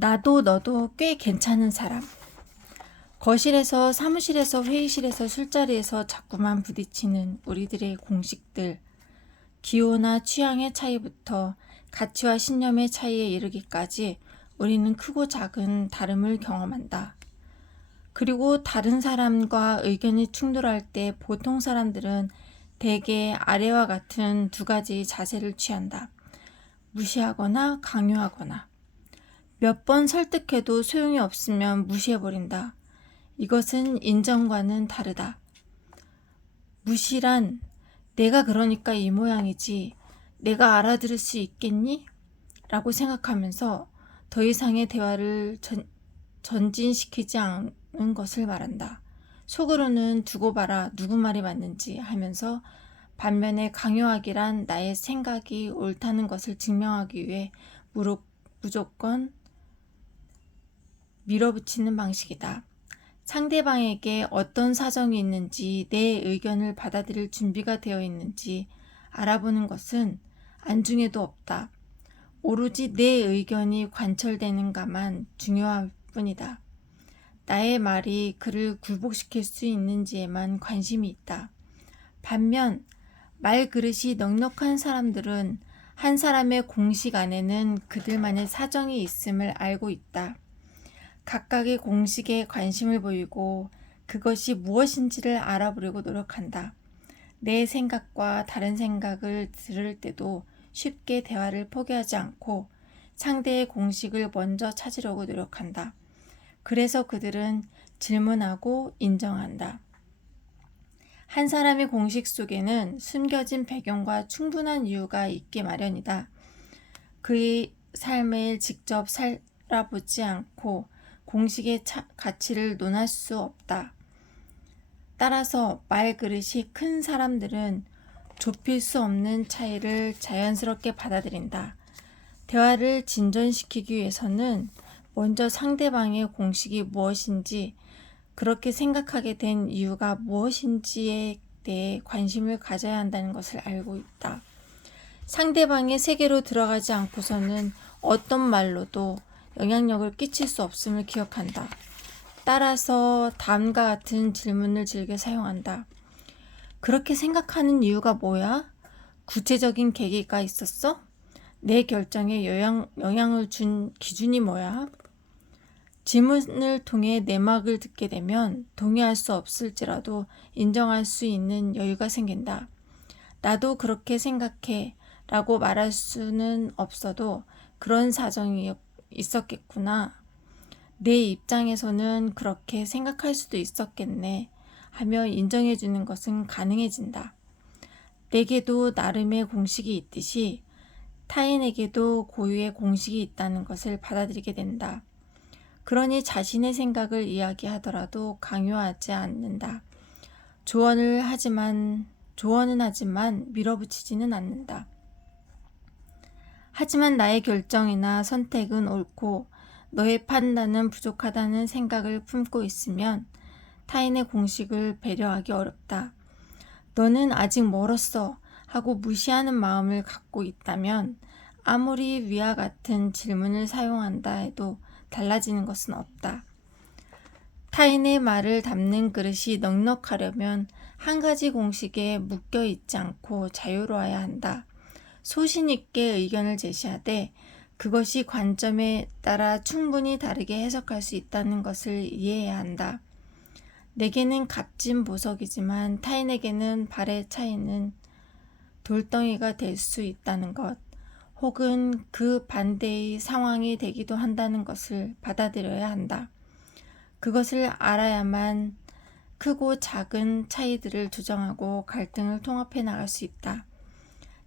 나도 너도 꽤 괜찮은 사람. 거실에서, 사무실에서, 회의실에서, 술자리에서 자꾸만 부딪히는 우리들의 공식들. 기호나 취향의 차이부터 가치와 신념의 차이에 이르기까지 우리는 크고 작은 다름을 경험한다. 그리고 다른 사람과 의견이 충돌할 때 보통 사람들은 대개 아래와 같은 두 가지 자세를 취한다. 무시하거나 강요하거나. 몇 번 설득해도 소용이 없으면 무시해버린다. 이것은 인정과는 다르다. 무시란 내가 그러니까 이 모양이지 내가 알아들을 수 있겠니? 라고 생각하면서 더 이상의 대화를 전진시키지 않는 것을 말한다. 속으로는 두고 봐라 누구 말이 맞는지 하면서 반면에 강요하기란 나의 생각이 옳다는 것을 증명하기 위해 무조건 밀어붙이는 방식이다. 상대방에게 어떤 사정이 있는지 내 의견을 받아들일 준비가 되어 있는지 알아보는 것은 안중에도 없다. 오로지 내 의견이 관철되는가만 중요할 뿐이다. 나의 말이 그를 굴복시킬 수 있는지에만 관심이 있다. 반면 말그릇이 넉넉한 사람들은 한 사람의 공식 안에는 그들만의 사정이 있음을 알고 있다. 각각의 공식에 관심을 보이고 그것이 무엇인지를 알아보려고 노력한다. 내 생각과 다른 생각을 들을 때도 쉽게 대화를 포기하지 않고 상대의 공식을 먼저 찾으려고 노력한다. 그래서 그들은 질문하고 인정한다. 한 사람의 공식 속에는 숨겨진 배경과 충분한 이유가 있기 마련이다. 그의 삶을 직접 살아보지 않고 공식의 가치를 논할 수 없다. 따라서 말그릇이 큰 사람들은 좁힐 수 없는 차이를 자연스럽게 받아들인다. 대화를 진전시키기 위해서는 먼저 상대방의 공식이 무엇인지, 그렇게 생각하게 된 이유가 무엇인지에 대해 관심을 가져야 한다는 것을 알고 있다. 상대방의 세계로 들어가지 않고서는 어떤 말로도 영향력을 끼칠 수 없음을 기억한다. 따라서 다음과 같은 질문을 즐겨 사용한다. 그렇게 생각하는 이유가 뭐야? 구체적인 계기가 있었어? 내 결정에 영향을 준 기준이 뭐야? 질문을 통해 내막을 듣게 되면 동의할 수 없을지라도 인정할 수 있는 여유가 생긴다. 나도 그렇게 생각해 라고 말할 수는 없어도 그런 사정이 있었겠구나. 내 입장에서는 그렇게 생각할 수도 있었겠네 하며 인정해주는 것은 가능해진다. 내게도 나름의 공식이 있듯이 타인에게도 고유의 공식이 있다는 것을 받아들이게 된다. 그러니 자신의 생각을 이야기하더라도 강요하지 않는다. 조언은 하지만 밀어붙이지는 않는다. 하지만 나의 결정이나 선택은 옳고 너의 판단은 부족하다는 생각을 품고 있으면 타인의 공식을 배려하기 어렵다. 너는 아직 멀었어 하고 무시하는 마음을 갖고 있다면 아무리 위와 같은 질문을 사용한다 해도 달라지는 것은 없다. 타인의 말을 담는 그릇이 넉넉하려면 한 가지 공식에 묶여 있지 않고 자유로워야 한다. 소신 있게 의견을 제시하되 그것이 관점에 따라 충분히 다르게 해석할 수 있다는 것을 이해해야 한다. 내게는 값진 보석이지만 타인에게는 발의 차이는 돌덩이가 될 수 있다는 것, 혹은 그 반대의 상황이 되기도 한다는 것을 받아들여야 한다. 그것을 알아야만 크고 작은 차이들을 조정하고 갈등을 통합해 나갈 수 있다.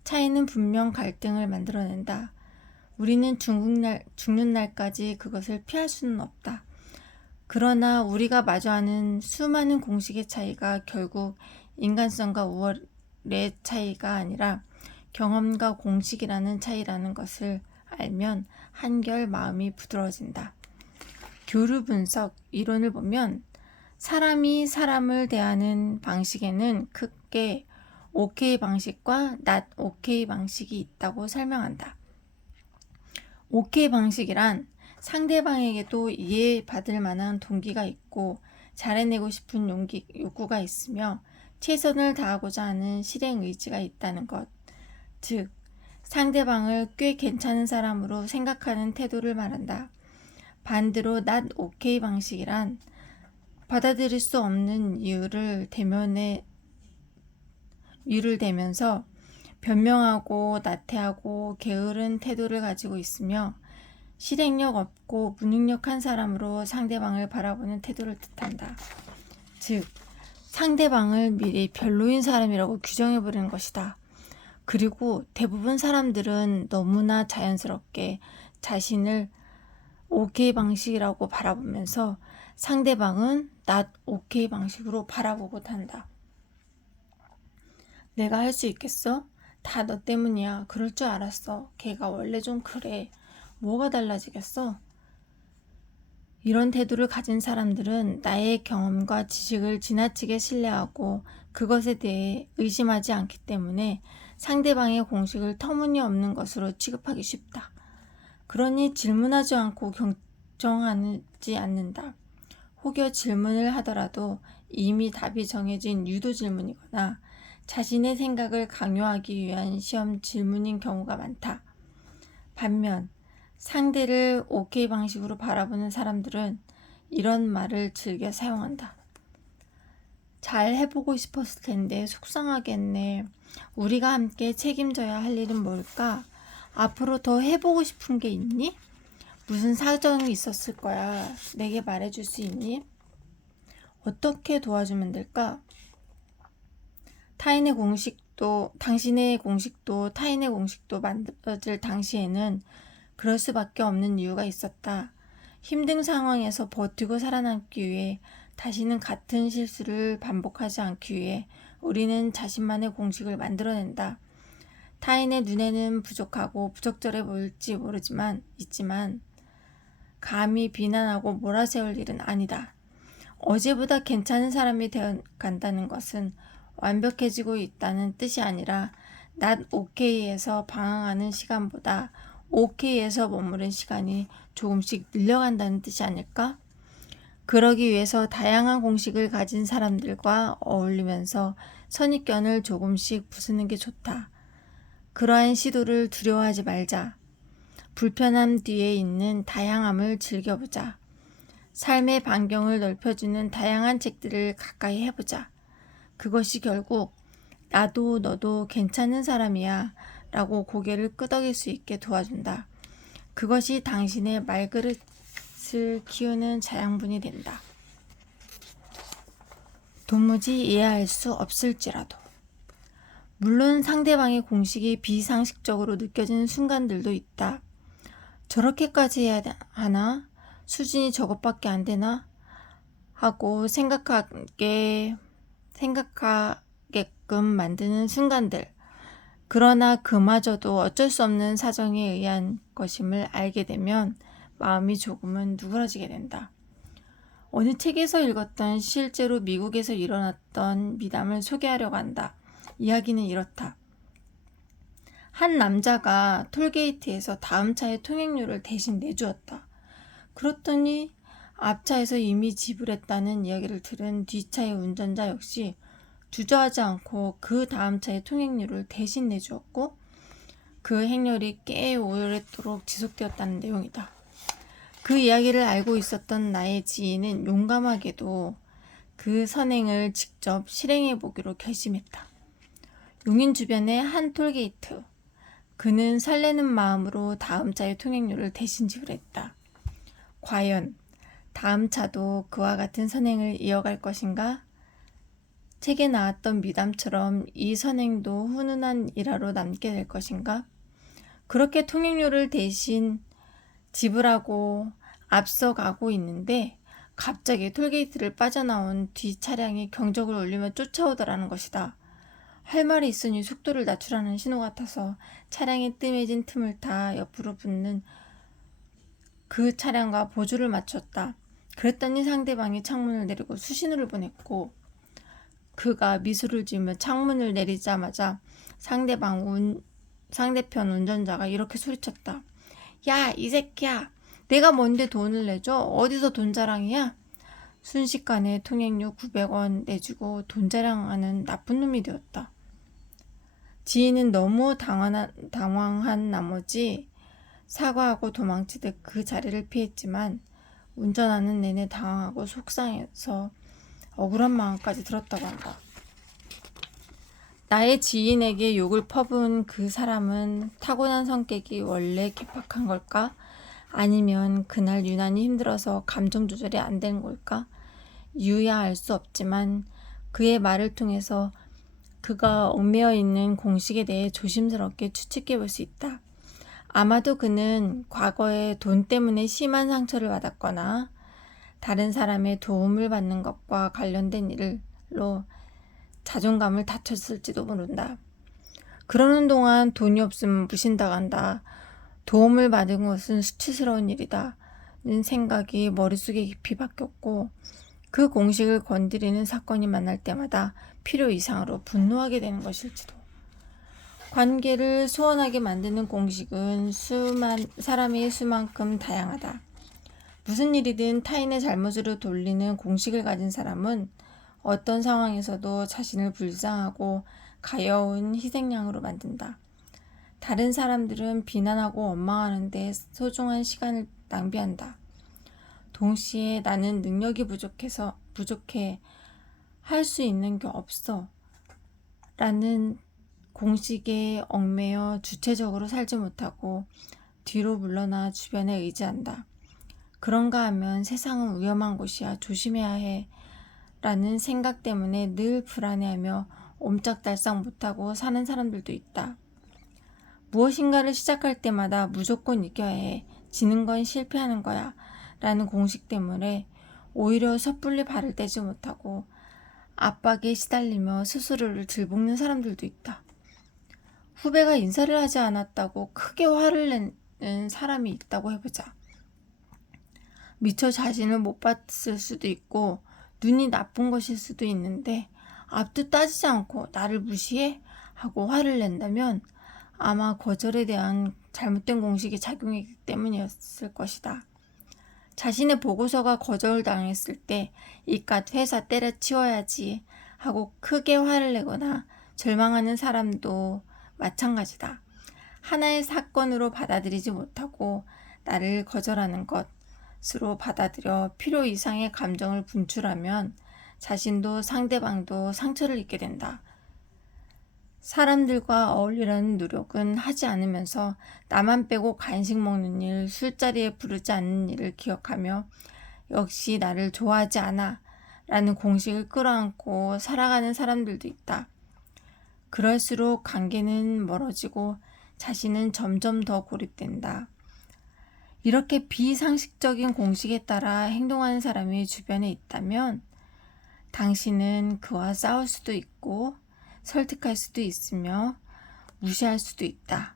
차이는 분명 갈등을 만들어낸다. 우리는 죽는 날까지 그것을 피할 수는 없다. 그러나 우리가 마주하는 수많은 공식의 차이가 결국 인간성과 우월의 차이가 아니라 경험과 공식이라는 차이라는 것을 알면 한결 마음이 부드러워진다. 교류 분석 이론을 보면 사람이 사람을 대하는 방식에는 크게 OK 방식과 not OK 방식이 있다고 설명한다. OK 방식이란 상대방에게도 이해받을 만한 동기가 있고 잘해내고 싶은 욕구가 있으며 최선을 다하고자 하는 실행 의지가 있다는 것. 즉, 상대방을 꽤 괜찮은 사람으로 생각하는 태도를 말한다. 반대로 not okay 방식이란 받아들일 수 없는 이유를 대면서 변명하고 나태하고 게으른 태도를 가지고 있으며 실행력 없고 무능력한 사람으로 상대방을 바라보는 태도를 뜻한다. 즉, 상대방을 미리 별로인 사람이라고 규정해버리는 것이다. 그리고 대부분 사람들은 너무나 자연스럽게 자신을 오케이 방식이라고 바라보면서 상대방은 not 오케이 방식으로 바라보고 한다. 내가 할 수 있겠어? 다 너 때문이야. 그럴 줄 알았어. 걔가 원래 좀 그래. 뭐가 달라지겠어? 이런 태도를 가진 사람들은 나의 경험과 지식을 지나치게 신뢰하고 그것에 대해 의심하지 않기 때문에 상대방의 공식을 터무니없는 것으로 취급하기 쉽다. 그러니 질문하지 않고 경청하지 않는다. 혹여 질문을 하더라도 이미 답이 정해진 유도 질문이거나 자신의 생각을 강요하기 위한 시험 질문인 경우가 많다. 반면 상대를 오케이 방식으로 바라보는 사람들은 이런 말을 즐겨 사용한다. 잘 해보고 싶었을 텐데 속상하겠네. 우리가 함께 책임져야 할 일은 뭘까? 앞으로 더 해보고 싶은 게 있니? 무슨 사정이 있었을 거야. 내게 말해줄 수 있니? 어떻게 도와주면 될까? 당신의 공식도 타인의 공식도 만들어질 당시에는 그럴 수밖에 없는 이유가 있었다. 힘든 상황에서 버티고 살아남기 위해 다시는 같은 실수를 반복하지 않기 위해 우리는 자신만의 공식을 만들어낸다. 타인의 눈에는 부족하고 부적절해 보일지 있지만 감히 비난하고 몰아세울 일은 아니다. 어제보다 괜찮은 사람이 되어간다는 것은 완벽해지고 있다는 뜻이 아니라 not okay에서 방황하는 시간보다 okay에서 머무른 시간이 조금씩 늘려간다는 뜻이 아닐까? 그러기 위해서 다양한 공식을 가진 사람들과 어울리면서 선입견을 조금씩 부수는 게 좋다. 그러한 시도를 두려워하지 말자. 불편함 뒤에 있는 다양함을 즐겨보자. 삶의 반경을 넓혀주는 다양한 책들을 가까이 해보자. 그것이 결국 나도 너도 괜찮은 사람이야 라고 고개를 끄덕일 수 있게 도와준다. 그것이 당신의 말그릇을 키우는 자양분이 된다. 도무지 이해할 수 없을지라도. 물론 상대방의 공식이 비상식적으로 느껴지는 순간들도 있다. 저렇게까지 해야 하나? 수준이 저것밖에 안 되나? 하고 생각하게끔 만드는 순간들. 그러나 그마저도 어쩔 수 없는 사정에 의한 것임을 알게 되면 마음이 조금은 누그러지게 된다. 어느 책에서 읽었던 실제로 미국에서 일어났던 미담을 소개하려고 한다. 이야기는 이렇다. 한 남자가 톨게이트에서 다음 차의 통행료를 대신 내주었다. 그렇더니 앞차에서 이미 지불했다는 이야기를 들은 뒷차의 운전자 역시 주저하지 않고 그 다음 차의 통행료를 대신 내주었고 그 행렬이 꽤 오랫도록 지속되었다는 내용이다. 그 이야기를 알고 있었던 나의 지인은 용감하게도 그 선행을 직접 실행해 보기로 결심했다. 용인 주변의 한 톨게이트. 그는 설레는 마음으로 다음 차의 통행료를 대신 지불했다. 과연 다음 차도 그와 같은 선행을 이어갈 것인가? 책에 나왔던 미담처럼 이 선행도 훈훈한 일화로 남게 될 것인가? 그렇게 통행료를 대신 지불하고 앞서가고 있는데 갑자기 톨게이트를 빠져나온 뒤 차량이 경적을 울리며 쫓아오더라는 것이다. 할 말이 있으니 속도를 낮추라는 신호 같아서 차량이 뜸해진 틈을 타 옆으로 붙는 그 차량과 보조를 맞췄다. 그랬더니 상대방이 창문을 내리고 수신호를 보냈고 그가 미소를 지으며 창문을 내리자마자 상대편 운전자가 이렇게 소리쳤다. 야, 이 새끼야. 내가 뭔데 돈을 내줘? 어디서 돈 자랑이야? 순식간에 통행료 900원 내주고 돈 자랑하는 나쁜 놈이 되었다. 지인은 너무 당황한 나머지 사과하고 도망치듯 그 자리를 피했지만 운전하는 내내 당황하고 속상해서 억울한 마음까지 들었다고 한다. 나의 지인에게 욕을 퍼부은 그 사람은 타고난 성격이 원래 개팍한 걸까? 아니면 그날 유난히 힘들어서 감정 조절이 안 된 걸까? 이유야 알 수 없지만 그의 말을 통해서 그가 얽매여 있는 공식에 대해 조심스럽게 추측해 볼 수 있다. 아마도 그는 과거에 돈 때문에 심한 상처를 받았거나 다른 사람의 도움을 받는 것과 관련된 일로 자존감을 다쳤을지도 모른다. 그러는 동안 돈이 없으면 무신당한다. 도움을 받은 것은 수치스러운 일이다. 는 생각이 머릿속에 깊이 박혔고 그 공식을 건드리는 사건이 만날 때마다 필요 이상으로 분노하게 되는 것일지도. 관계를 소원하게 만드는 공식은 사람의 수만큼 다양하다. 무슨 일이든 타인의 잘못으로 돌리는 공식을 가진 사람은 어떤 상황에서도 자신을 불쌍하고 가여운 희생양으로 만든다. 다른 사람들은 비난하고 원망하는 데 소중한 시간을 낭비한다. 동시에 나는 능력이 부족해 할 수 있는 게 없어 라는 공식에 얽매여 주체적으로 살지 못하고 뒤로 물러나 주변에 의지한다. 그런가 하면 세상은 위험한 곳이야 조심해야 해 라는 생각 때문에 늘 불안해하며 옴짝달싹 못하고 사는 사람들도 있다. 무엇인가를 시작할 때마다 무조건 이겨야 해. 지는 건 실패하는 거야. 라는 공식 때문에 오히려 섣불리 발을 떼지 못하고 압박에 시달리며 스스로를 들볶는 사람들도 있다. 후배가 인사를 하지 않았다고 크게 화를 내는 사람이 있다고 해보자. 미처 자신을 못 봤을 수도 있고 눈이 나쁜 것일 수도 있는데 앞도 따지지 않고 나를 무시해? 하고 화를 낸다면 아마 거절에 대한 잘못된 공식이 작용했기 때문이었을 것이다. 자신의 보고서가 거절당했을 때 이깟 회사 때려치워야지 하고 크게 화를 내거나 절망하는 사람도 마찬가지다. 하나의 사건으로 받아들이지 못하고 나를 거절하는 것으로 받아들여 필요 이상의 감정을 분출하면 자신도 상대방도 상처를 입게 된다. 사람들과 어울리려는 노력은 하지 않으면서 나만 빼고 간식 먹는 일, 술자리에 부르지 않는 일을 기억하며 역시 나를 좋아하지 않아 라는 공식을 끌어안고 살아가는 사람들도 있다. 그럴수록 관계는 멀어지고 자신은 점점 더 고립된다. 이렇게 비상식적인 공식에 따라 행동하는 사람이 주변에 있다면 당신은 그와 싸울 수도 있고 설득할 수도 있으며 무시할 수도 있다.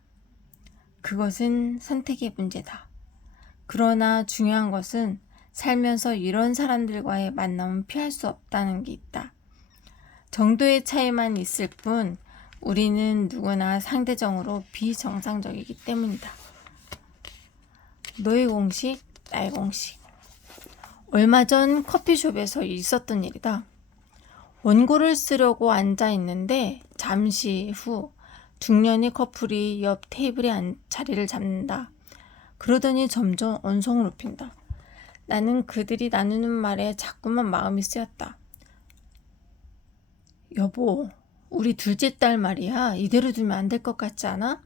그것은 선택의 문제다. 그러나 중요한 것은 살면서 이런 사람들과의 만남은 피할 수 없다는 게 있다. 정도의 차이만 있을 뿐 우리는 누구나 상대적으로 비정상적이기 때문이다. 너의 공식, 나의 공식. 얼마 전 커피숍에서 있었던 일이다. 원고를 쓰려고 앉아 있는데 잠시 후 중년의 커플이 옆 테이블에 자리를 잡는다. 그러더니 점점 언성을 높인다. 나는 그들이 나누는 말에 자꾸만 마음이 쓰였다. 여보, 우리 둘째 딸 말이야. 이대로 두면 안 될 것 같지 않아?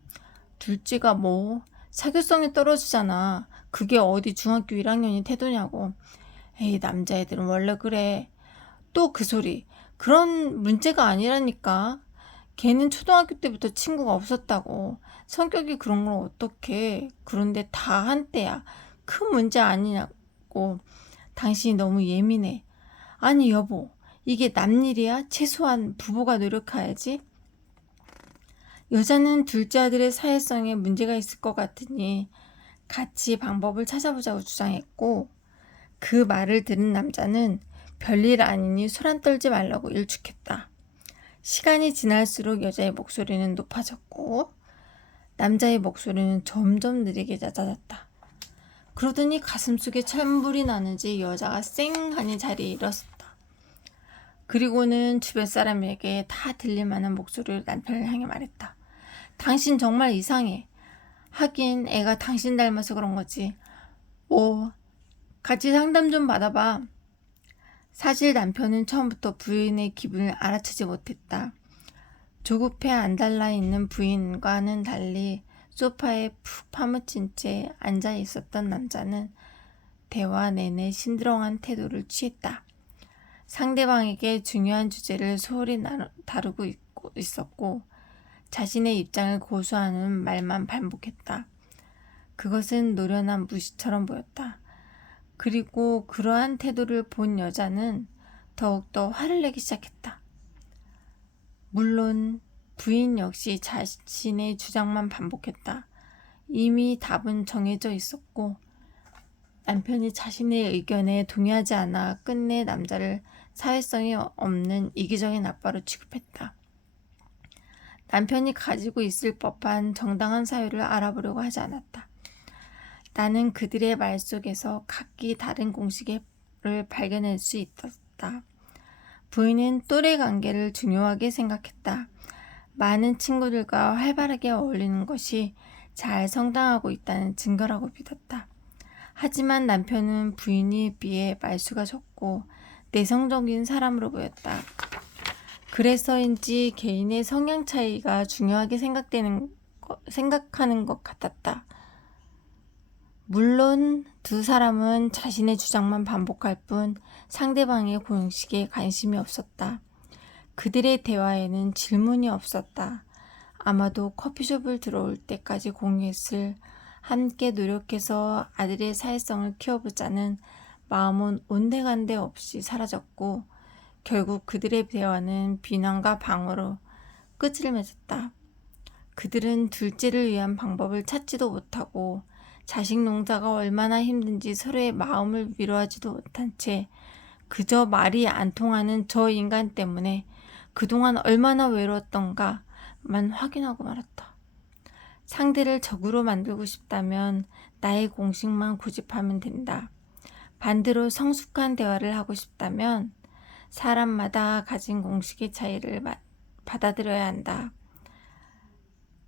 둘째가 뭐 사교성이 떨어지잖아. 그게 어디 중학교 1학년이 태도냐고. 에이, 남자애들은 원래 그래. 또 그 소리. 그런 문제가 아니라니까. 걔는 초등학교 때부터 친구가 없었다고. 성격이 그런 걸 어떡해. 그런데 다 한때야. 큰 문제 아니냐고. 당신이 너무 예민해. 아니 여보, 이게 남일이야? 최소한 부부가 노력해야지. 여자는 둘째 아들의 사회성에 문제가 있을 것 같으니 같이 방법을 찾아보자고 주장했고 그 말을 들은 남자는 별일 아니니 소란 떨지 말라고 일축했다. 시간이 지날수록 여자의 목소리는 높아졌고 남자의 목소리는 점점 느리게 잦아졌다. 그러더니 가슴속에 찬불이 나는지 여자가 쌩하니 자리에 일어섰다. 그리고는 주변 사람에게 다 들릴 만한 목소리로 남편을 향해 말했다. 당신 정말 이상해. 하긴 애가 당신 닮아서 그런 거지. 같이 상담 좀 받아봐. 사실 남편은 처음부터 부인의 기분을 알아채지 못했다. 조급해 안달나 있는 부인과는 달리 소파에 푹 파묻힌 채 앉아 있었던 남자는 대화 내내 심드렁한 태도를 취했다. 상대방에게 중요한 주제를 소홀히 다루고 있었고 자신의 입장을 고수하는 말만 반복했다. 그것은 노련한 무시처럼 보였다. 그리고 그러한 태도를 본 여자는 더욱더 화를 내기 시작했다. 물론 부인 역시 자신의 주장만 반복했다. 이미 답은 정해져 있었고 남편이 자신의 의견에 동의하지 않아 끝내 남자를 사회성이 없는 이기적인 아빠로 취급했다. 남편이 가지고 있을 법한 정당한 사유를 알아보려고 하지 않았다. 나는 그들의 말 속에서 각기 다른 공식을 발견할 수 있었다. 부인은 또래 관계를 중요하게 생각했다. 많은 친구들과 활발하게 어울리는 것이 잘 성장하고 있다는 증거라고 믿었다. 하지만 남편은 부인에 비해 말수가 적고 내성적인 사람으로 보였다. 그래서인지 개인의 성향 차이가 중요하게 생각하는 것 같았다. 물론 두 사람은 자신의 주장만 반복할 뿐 상대방의 공식에 관심이 없었다. 그들의 대화에는 질문이 없었다. 아마도 커피숍을 들어올 때까지 공유했을 함께 노력해서 아들의 사회성을 키워보자는 마음은 온데간데 없이 사라졌고 결국 그들의 대화는 비난과 방어로 끝을 맺었다. 그들은 둘째를 위한 방법을 찾지도 못하고 자식 농사가 얼마나 힘든지 서로의 마음을 위로하지도 못한 채 그저 말이 안 통하는 저 인간 때문에 그동안 얼마나 외로웠던가만 확인하고 말았다. 상대를 적으로 만들고 싶다면 나의 공식만 고집하면 된다. 반대로 성숙한 대화를 하고 싶다면 사람마다 가진 공식의 차이를 받아들여야 한다.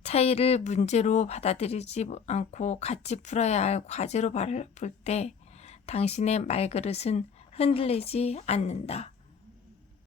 차이를 문제로 받아들이지 않고 같이 풀어야 할 과제로 바라볼 때 당신의 말그릇은 흔들리지 않는다.